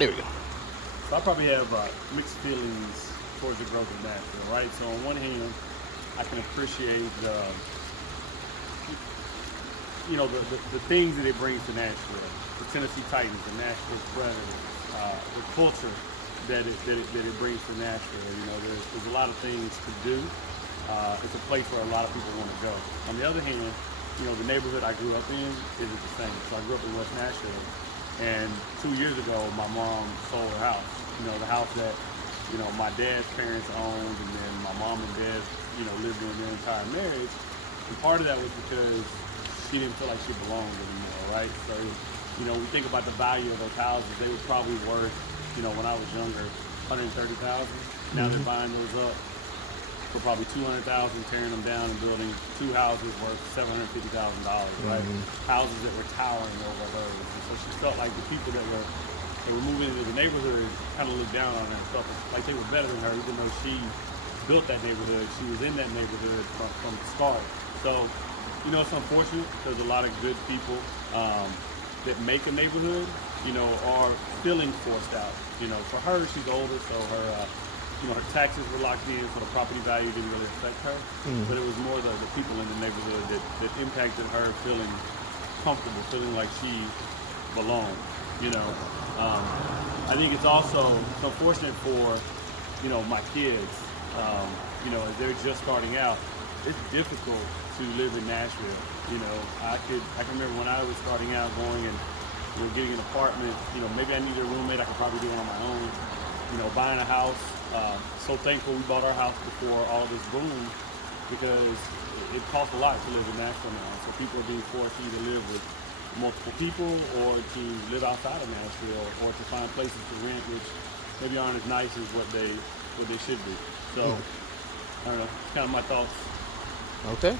There we go. So I probably have mixed feelings towards the growth of Nashville, right? So on one hand, I can appreciate the things that it brings to Nashville, the Tennessee Titans, the Nashville Predators, the culture that it brings to Nashville. You know, there's a lot of things to do. It's a place where a lot of people want to go. On the other hand, you know, the neighborhood I grew up in isn't the same. So I grew up in West Nashville, and 2 years ago, my mom sold her house. You know, the house that, you know, my dad's parents owned, and then my mom and dad, you know, lived in their entire marriage. And part of that was because she didn't feel like she belonged anymore, right? So, you know, we think about the value of those houses. They were probably worth, you know, when I was younger, 130,000. Now they're buying those up for probably 200,000, tearing them down and building two houses worth $750,000, right? Houses that were towering over hers. And so she felt like the people that were moving into the neighborhood kind of looked down on her and felt like they were better than her, even though she built that neighborhood. She was in that neighborhood from the start. So, you know, it's unfortunate because a lot of good people that make a neighborhood, you know, are feeling forced out. You know, for her, she's older, so her, you know, her taxes were locked in, so the property value didn't really affect her. But it was more the people in the neighborhood that impacted her feeling comfortable, feeling like she belonged. You know, I think it's unfortunate for, you know, my kids. You know, as they're just starting out, it's difficult to live in Nashville. You know, I can remember when I was starting out going and, you know, getting an apartment. You know, maybe I needed a roommate. I could probably do it on my own. You know, buying a house. So thankful we bought our house before all this boom, because it costs a lot to live in Nashville now. So people are being forced to either live with multiple people or to live outside of Nashville, or to find places to rent which maybe aren't as nice as what they should be. So I don't know. It's kind of my thoughts. Okay.